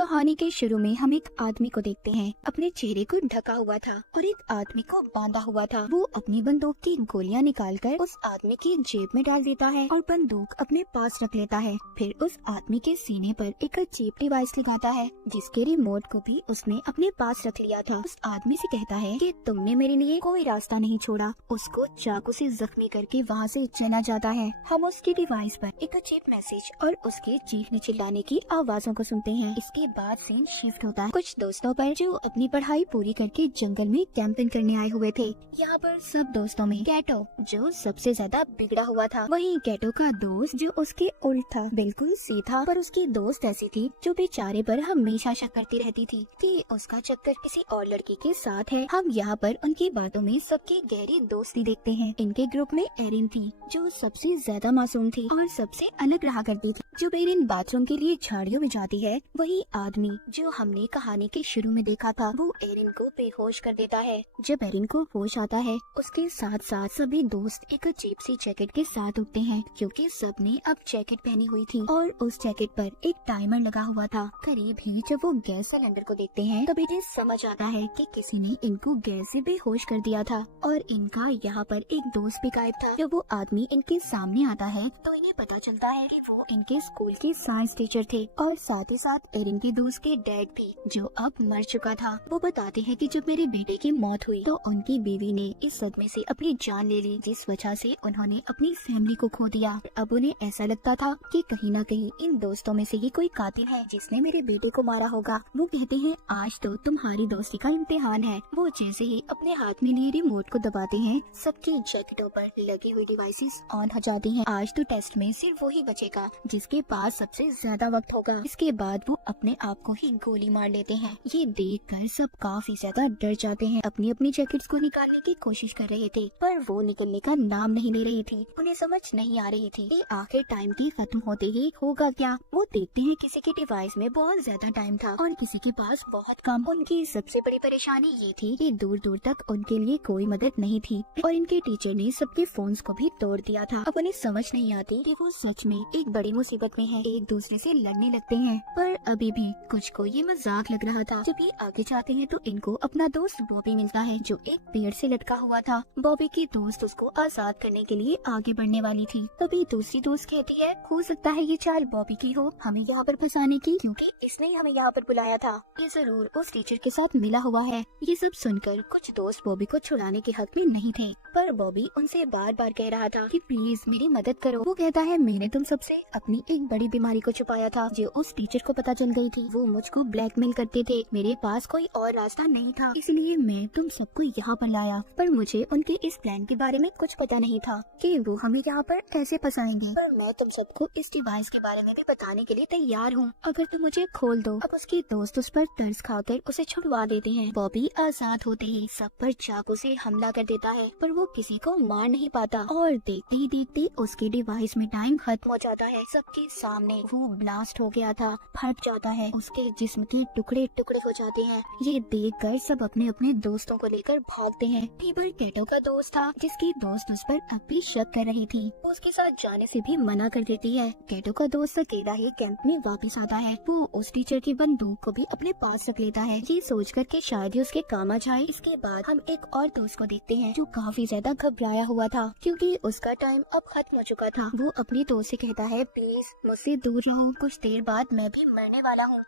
कहानी के शुरू में हम एक आदमी को देखते हैं। अपने चेहरे को ढका हुआ था और एक आदमी को बांधा हुआ था। वो अपनी बंदूक की गोलियां निकालकर उस आदमी की जेब में डाल देता है और बंदूक अपने पास रख लेता है। फिर उस आदमी के सीने पर एक चीप डिवाइस लगाता है जिसके रिमोट को भी उसने अपने पास रख लिया था। उस आदमी से कहता है कि तुमने मेरे लिए कोई रास्ता नहीं छोड़ा। उसको चाकू से जख्मी करके वहाँ से चला जाता है। हम उसकी डिवाइस पर एक चीप मैसेज और उसके चीखने चिल्लाने की आवाजों को सुनते हैं। इसके बाद सीन शिफ्ट होता है कुछ दोस्तों पर जो अपनी पढ़ाई पूरी करके जंगल में कैंपिंग करने आए हुए थे। यहाँ पर सब दोस्तों में कैटो जो सबसे ज्यादा बिगड़ा हुआ था। वहीं कैटो का दोस्त जो उसके उल्ट था, बिल्कुल सीधा, पर उसकी दोस्त ऐसी थी जो बेचारे पर हमेशा शक करती रहती थी कि उसका चक्कर किसी और लड़की के साथ है। हम यहाँ पर उनकी बातों में सबकी गहरी दोस्ती देखते हैं। इनके ग्रुप में एरिन थी जो सबसे ज्यादा मासूम थी और सबसे अलग रहा करती थी। जब एरिन बाथरूम के लिए झाड़ियों में जाती है, वही आदमी जो हमने कहानी के शुरू में देखा था वो एरिन को बेहोश कर देता है। जब एरिन को होश आता है, उसके साथ साथ सभी दोस्त एक अजीब सी जैकेट के साथ उठते हैं क्योंकि सबने अब जैकेट पहनी हुई थी और उस जैकेट पर एक टाइमर लगा हुआ था। करीब ही जब वो गैस सिलेंडर को देखते हैं तब इन्हें समझ आता है कि किसी ने इनको गैस से बेहोश कर दिया था और इनका यहाँ पर एक दोस्त भी गायब था। जब वो आदमी इनके सामने आता है तो इन्हें पता चलता है कि वो इनके स्कूल के साइंस टीचर थे और साथ ही साथ एरिन के दोस्त के डैड भी जो अब मर चुका था। वो बताते हैं कि जब मेरे बेटे की मौत हुई तो उनकी बीवी ने इस सदमे से अपनी जान ले ली जिस वजह से उन्होंने अपनी फैमिली को खो दिया। अब उन्हें ऐसा लगता था कि कहीं न कहीं इन दोस्तों में से ही कोई कातिल है जिसने मेरे बेटे को मारा होगा। वो कहते हैं आज तो तुम्हारी दोस्ती का इम्तिहान है। वो जैसे ही अपने हाथ में लिए रिमोट को दबाते हैं, सबकी जैकेटों पर लगी हुई डिवाइसेस ऑन हो जाती हैं। आज तो टेस्ट में सिर्फ वही बचेगा जिसके पास सबसे ज्यादा वक्त होगा। इसके बाद वो अपने आप को ही गोली मार लेते हैं। ये देखकर सब काफी ज्यादा डर जाते हैं। अपनी अपनी जैकेट्स को निकालने की कोशिश कर रहे थे पर वो निकलने का नाम नहीं ले रही थी। उन्हें समझ नहीं आ रही थी कि आखिर टाइम के खत्म होते ही होगा क्या। वो देखते हैं किसी के डिवाइस में बहुत ज्यादा टाइम था और किसी के पास बहुत कम। उनकी सबसे बड़ी परेशानी ये थी कि दूर दूर तक उनके लिए कोई मदद नहीं थी और इनके टीचर ने सबके फोन्स को भी तोड़ दिया था। अब उन्हें समझ नहीं आती कि वो सच में एक बड़ी मुसीबत में है। एक दूसरे से लड़ने लगते हैं पर अभी भी कुछ को ये मजाक लग रहा था। जब ये आगे जाते हैं तो इनको अपना दोस्त बॉबी मिलता है जो एक पेड़ से लटका हुआ था। बॉबी की दोस्त उसको आजाद करने के लिए आगे बढ़ने वाली थी। तभी दूसरी दोस्त कहती है हो सकता है ये चाल बॉबी की हो, हमें यहाँ पर फंसाने की, क्योंकि इसने ही हमें यहाँ पर बुलाया था। ये जरूर उस टीचर के साथ मिला हुआ है। ये सब सुनकर कुछ दोस्त बॉबी को छुड़ाने के हक में नहीं थे पर बॉबी उनसे बार बार कह रहा था कि प्लीज मेरी मदद करो। वो कहता है मैंने तुम सबसे अपनी एक बड़ी बीमारी को छुपाया था जो उस टीचर को पता चल गई थी। वो मुझको ब्लैकमेल करते थे, मेरे पास कोई और रास्ता नहीं था, इसलिए मैं तुम सबको यहाँ पर लाया। पर मुझे उनके इस प्लान के बारे में कुछ पता नहीं था कि वो हमें यहाँ पर कैसे फंसाएंगे। पर मैं तुम सबको इस डिवाइस के बारे में भी बताने के लिए तैयार हूँ अगर तुम मुझे खोल दो। अब उसके दोस्त उस पर तरस खाकर उसे छुड़वा देते हैं। बॉबी आजाद होते ही सब पर चाकू से हमला कर देता है पर वो किसी को मार नहीं पाता और देखते ही देखते उसके डिवाइस में टाइम खत्म हो जाता है। सबके सामने वो ब्लास्ट हो गया था, फट जाता है, उसके जिस्म के टुकड़े टुकड़े हो जाते हैं। ये देखकर सब अपने अपने दोस्तों को लेकर भागते हैं। टेबल कैटो का दोस्त था जिसकी दोस्त उस पर अब भी शक कर रही थी। वो उसके साथ जाने से भी मना कर देती है। कैटो का दोस्त अकेला ही कैंप में वापस आता है। वो उस टीचर की बंदूक को भी अपने पास रख लेता है ये सोचकर कि शायद ही उसके काम आ जाए। इसके बाद हम एक और दोस्त को देखते हैं जो काफी ज्यादा घबराया हुआ था क्योंकि उसका टाइम अब खत्म हो चुका था। वो अपने दोस्त से कहता है प्लीज मुझसे दूर रहो, कुछ देर बाद मैं भी मरने वाला हूँ।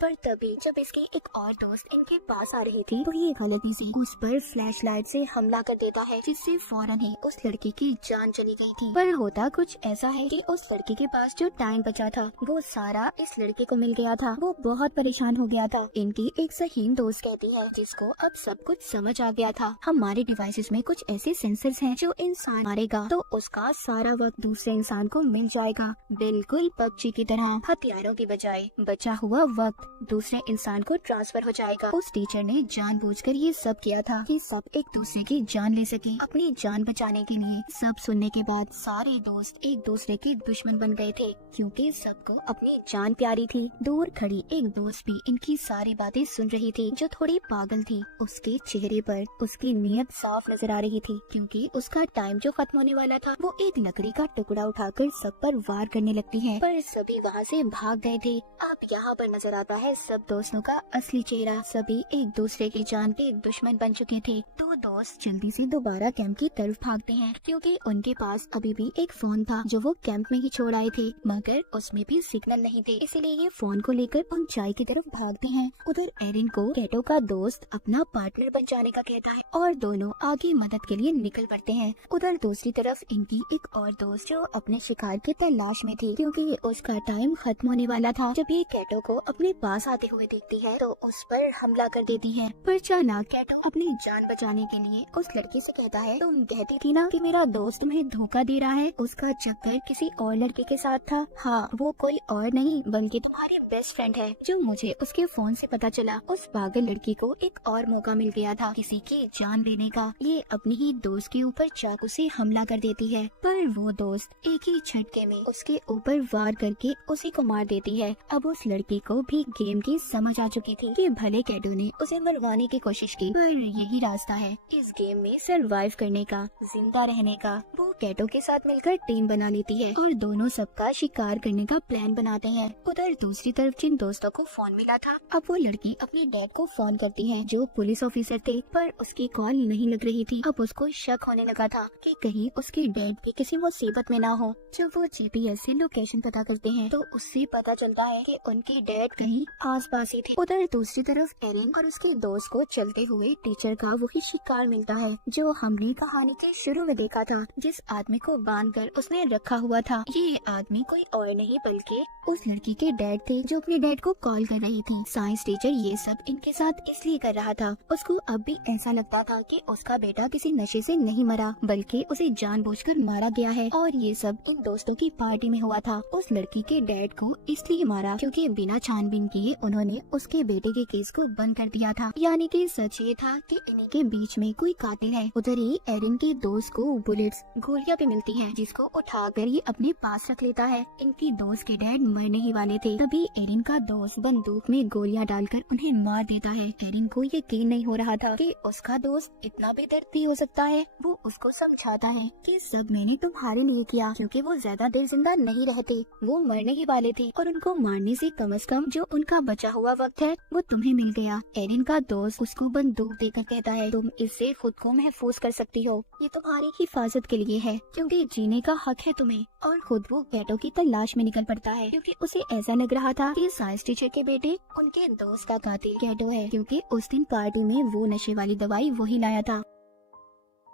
पर तभी जब इसकी एक और दोस्त इनके पास आ रही थी तो ये गलती से उस पर फ्लैशलाइट से हमला कर देता है जिससे फौरन ही उस लड़की की जान चली गई थी। पर होता कुछ ऐसा है कि उस लड़की के पास जो टाइम बचा था वो सारा इस लड़के को मिल गया था। वो बहुत परेशान हो गया था। इनकी एक सहीन दोस्त कहती है जिसको अब सब कुछ समझ आ गया था हमारे डिवाइसेस में कुछ ऐसे सेंसर्स हैं जो इंसान मारेगा तो उसका सारा वक्त दूसरे इंसान को मिल जाएगा, बिल्कुल पबजी की तरह। हथियारों की बजाय बचा हुआ वक्त दूसरे इंसान को ट्रांसफर हो जाएगा। उस टीचर ने जानबूझकर ये सब किया था कि सब एक दूसरे की जान ले सके अपनी जान बचाने के लिए। सब सुनने के बाद सारे दोस्त एक दूसरे के दुश्मन बन गए थे क्योंकि सबको अपनी जान प्यारी थी। दूर खड़ी एक दोस्त भी इनकी सारी बातें सुन रही थी, जो थोड़ी पागल थी। उसके चेहरे पर उसकी नीयत साफ नजर आ रही थी क्योंकि उसका टाइम जो खत्म होने वाला था। वो एक लकड़ी का टुकड़ा उठाकर सब पर वार करने लगती है, पर सभी वहाँ से भाग गए थे। अब यहाँ पर नजर आता है सब दोस्तों का असली चेहरा। सभी एक दूसरे की जान के दुश्मन बन चुके थे। दो दोस्त जल्दी से दोबारा कैंप की तरफ भागते हैं क्योंकि उनके पास अभी भी एक फोन था जो वो कैंप में ही छोड़ आए थे, मगर उसमें भी सिग्नल नहीं थे, इसलिए ये फोन को लेकर ऊंचाई की तरफ भागते हैं। उधर एरिन को कैटो का दोस्त अपना पार्टनर बन जाने का कहता है और दोनों आगे मदद के लिए निकल पड़ते हैं। उधर दूसरी तरफ इनकी एक और दोस्त जो अपने शिकार के तलाश में थी क्योंकि उसका टाइम खत्म होने वाला था। जब ये कैटो को अपने पास आते हुए देखती है तो उस पर हमला कर देती है, पर चालाक कैटो अपनी जान बचाने के लिए उस लड़की से कहता है, तुम कहती थी ना कि मेरा दोस्त तुम्हें धोखा दे रहा है, उसका चक्कर किसी और लड़के के साथ था। हाँ, वो कोई और नहीं बल्कि तुम्हारी बेस्ट फ्रेंड है, जो मुझे उसके फोन से पता चला। उस पागल लड़की को एक और मौका मिल गया था किसी की जान लेने का। ये अपनी ही दोस्त के ऊपर चाकू से हमला कर देती है, पर वो दोस्त एक ही झटके में उसके ऊपर वार करके उसी को मार देती है। अब उस लड़की को भी गेम की समझ आ चुकी थी कि भले कैटो ने उसे मरवाने की कोशिश की, पर यही रास्ता है इस गेम में सरवाइव करने का, जिंदा रहने का। वो कैटो के साथ मिलकर टीम बना लेती है और दोनों सबका शिकार करने का प्लान बनाते हैं। उधर दूसरी तरफ जिन दोस्तों को फोन मिला था, अब वो लड़की अपने डैड को फोन करती है जो पुलिस ऑफिसर थे, पर उसकी कॉल नहीं लग रही थी। अब उसको शक होने लगा था कि कहीं उसके डैड भी किसी मुसीबत में ना हो। जब वो जीपीएस से लोकेशन पता करते हैं तो उससे पता चलता है कि उनके डैड कहीं आसपास ही थे। उधर दूसरी तरफ एरिन और उसके दोस्त को चलते हुए टीचर का वही शिकार मिलता है जो हमने कहानी के शुरू में देखा था, जिस आदमी को बांधकर उसने रखा हुआ था। ये आदमी कोई और नहीं बल्कि उस लड़की के डैड थे जो अपने डैड को कॉल कर रही थी। साइंस टीचर ये सब इनके साथ इसलिए कर रहा था, उसको अब भी ऐसा लगता था कि उसका बेटा किसी नशे से नहीं मरा बल्कि उसे जानबूझकर मारा गया है, और ये सब इन दोस्तों की पार्टी में हुआ था। उस लड़की के डैड को इसलिए मारा क्योंकि बिना छानबीन किए उन्होंने उसके बेटे के केस को बंद कर दिया था। यानी कि सच ये था कि इन्हीं के बीच में कोई कातिल है। उधर ही एरिन के दोस्त को बुलेट्स गोलियां भी मिलती हैं, जिसको उठाकर ये अपने पास रख लेता है। इनकी दोस्त के डैड मरने ही वाले थे, तभी एरिन का दोस्त बंदूक में गोलियां डालकर उन्हें मार देता है। एरिन को यकीन नहीं हो रहा था कि उसका दोस्त इतना बेदर्द हो सकता है। वो उसको समझाता है कि सब मैंने तुम्हारे लिए किया क्योंकि वो ज्यादा देर जिंदा नहीं रहते, वो मरने ही वाले थे और उनको मारने से कम जो उनका बचा हुआ वक्त है वो तुम्हें मिल गया। एरिन का दोस्त उसको बंदूक देकर कहता है, तुम इससे खुद को महफूज कर सकती हो, ये तुम्हारी हिफाजत के लिए है क्योंकि जीने का हक है तुम्हें। और खुद वो कैटो की तलाश में निकल पड़ता है क्योंकि उसे ऐसा लग रहा था कि साइंस टीचर के बेटे उनके दोस्त का कातिल कैटो है, क्योंकि उस दिन पार्टी में वो नशे वाली दवाई वही लाया था।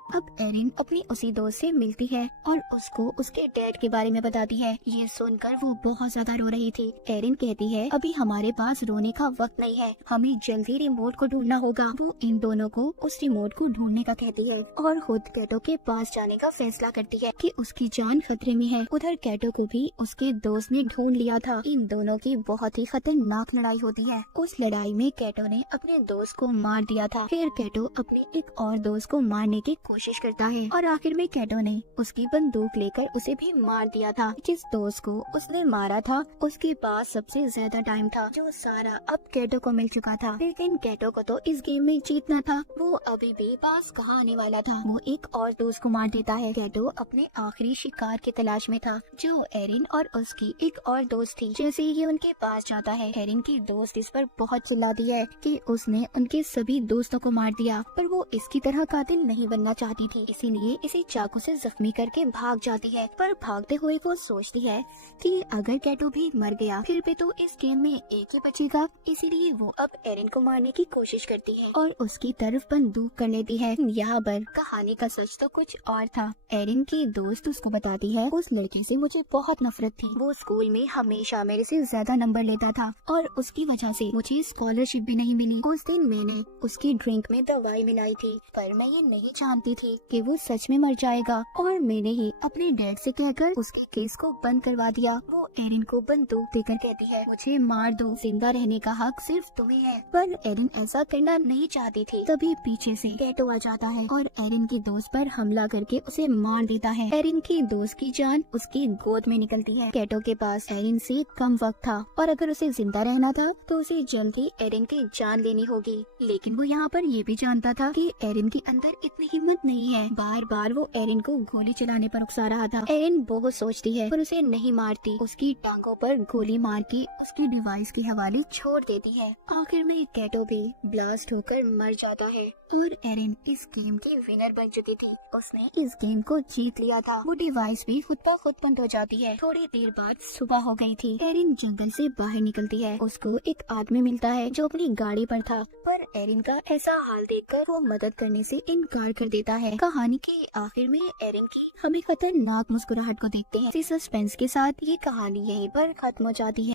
अब एरिन अपनी उसी दोस्त से मिलती है और उसको उसके डैड के बारे में बताती है। ये सुनकर वो बहुत ज्यादा रो रही थी। एरिन कहती है, अभी हमारे पास रोने का वक्त नहीं है, हमें जल्दी रिमोट को ढूंढना होगा। वो इन दोनों को उस रिमोट को ढूंढने का कहती है और खुद कैटो के पास जाने का फैसला करती है कि उसकी जान खतरे में है। उधर कैटो को भी उसके दोस्त ने ढूंढ लिया था। इन दोनों की बहुत ही खतरनाक लड़ाई होती है। उस लड़ाई में कैटो ने अपने दोस्त को मार दिया था। फिर कैटो अपने एक और दोस्त को मारने की कोशिश करता है और आखिर में कैटो ने उसकी बंदूक लेकर उसे भी मार दिया था। जिस दोस्त को उसने मारा था उसके पास सबसे ज्यादा टाइम था, जो सारा अब कैटो को मिल चुका था। लेकिन कैटो को तो इस गेम में जीतना था, वो अभी भी पास कहाँ आने वाला था। वो एक और दोस्त को मार देता है। कैटो अपने आखिरी शिकार की तलाश में था, जो एरिन और उसकी एक और दोस्त थी। जैसे ही उनके पास जाता है, एरिन की दोस्त इस पर बहुत चिल्लाती है कि उसने उनके सभी दोस्तों को मार दिया, पर वो इसकी तरह कातिल नहीं बनना चाहती थी, इसीलिए इसे चाकू से जख्मी करके भाग जाती है। पर भागते हुए वो सोचती है कि अगर कैटो भी मर गया फिर भी तो इस गेम में एक ही बचेगा, इसीलिए वो अब एरिन को मारने की कोशिश करती है और उसकी तरफ बंदूक कर लेती है। यहाँ पर कहानी का सच तो कुछ और था। एरिन की दोस्त उसको बताती है, उस लड़के से मुझे बहुत नफरत थी, वो स्कूल में हमेशा मेरे से ज्यादा नंबर लेता था और उसकी वजह से मुझे स्कॉलरशिप भी नहीं मिली। उस दिन मैंने उसकी ड्रिंक में दवाई मिलाई थी, पर मैं ये नहीं जानती थी कि वो सच में मर जाएगा और मैंने ही अपने डैड से कहकर उसके केस को बंद करवा दिया। वो एरिन को बंदूक देकर कहती है, मुझे मार दो, जिंदा रहने का हक सिर्फ तुम्हें है। पर एरिन ऐसा करना नहीं चाहती थी। तभी पीछे से कैटो आ जाता है और एरिन की दोस्त पर हमला करके उसे मार देता है। एरिन की दोस्त की जान उसकी गोद में निकलती है। कैटो के पास एरिन से कम वक्त था और अगर उसे जिंदा रहना था तो उसे जल्द ही एरिन की जान लेनी होगी। लेकिन वो यहाँ पर ये भी जानता था कि एरिन के अंदर इतनी हिम्मत नहीं है। बार बार वो एरिन को गोली चलाने पर उकसा रहा था। एरिन बहुत सोचती है पर उसे नहीं मारती। उसकी टांगों पर गोली मार के उसकी डिवाइस के हवाले छोड़ देती है। आखिर में कैटो भी ब्लास्ट होकर मर जाता है और एरिन इस गेम की विनर बन चुकी थी। उसने इस गेम को जीत लिया था। वो डिवाइस भी खुद ब खुद बंद हो जाती है। थोड़ी देर बाद सुबह हो गई थी। एरिन जंगल से बाहर निकलती है। उसको एक आदमी मिलता है जो अपनी गाड़ी पर था, पर एरिन का ऐसा हाल देखकर वो मदद करने से इनकार कर देता है। कहानी के आखिर में एरिन की हमें खतरनाक मुस्कुराहट को देखते हैं। इसी सस्पेंस के साथ ये कहानी यहीं पर खत्म हो जाती है।